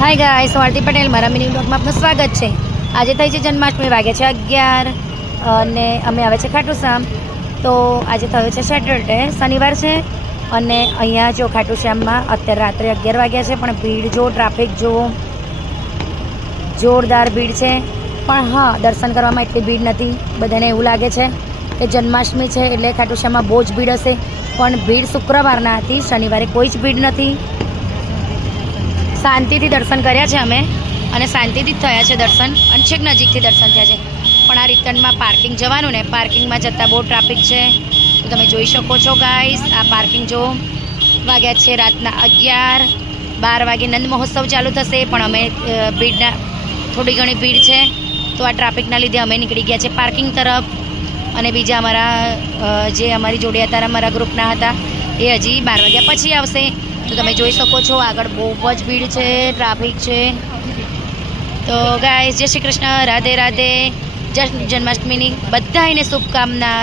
Hi guys, હું આરતી પટેલ. મારા mini બ્લોગમાં આપનું સ્વાગત છે. આજે થઈ છે જન્માષ્ટમી, વાગે છે 11 અને અમે આવે છે ખાટુ શ્યામ. તો આજે થયો છે સેટરડે, શનિવાર છે અને અહીંયા જો ખાટુ શ્યામમાં અત્યારે રાત્રે 11 વાગ્યા છે, પણ ભીડ જો, ટ્રાફિક જો, જોરદાર ભીડ છે. પણ હા, દર્શન કરવામાં એટલી ભીડ નથી. બધાને એવું લાગે છે કે જન્માષ્ટમી છે એટલે ખાટુ શ્યામમાં બહુ જ ભીડ હશે, પણ ભીડ શુક્રવારના હતી, શનિવારે કોઈ જ ભીડ નથી. શાંતિથી દર્શન કર્યા છે અમે અને શાંતિથી જ થયા છે દર્શન, અને છેક નજીકથી દર્શન થયા છે. પણ આ રિટર્નમાં પાર્કિંગ જવાનું ને, પાર્કિંગમાં જતાં બહુ ટ્રાફિક છે. તો તમે જોઈ શકો છો ગાઈસ, આ પાર્કિંગ જો. વાગ્યા છે રાતના 11-12 વાગે નંદ મહોત્સવ ચાલુ થશે, પણ અમે ભીડના થોડી ઘણી ભીડ છે તો આ ટ્રાફિકના લીધે અમે નીકળી ગયા છે પાર્કિંગ તરફ. અને બીજા અમારા જે અમારી જોડે હતા, અમારા ગ્રુપના હતા, એ હજી 12 વાગ્યા પછી આવશે. તો તમે જોઈ શકો છો આગળ બહુ જ ભીડ છે, ટ્રાફિક છે. તો ગાઈસ, જય શ્રી કૃષ્ણ, રાધે રાધે. જન્માષ્ટમીની બધાને શુભકામના.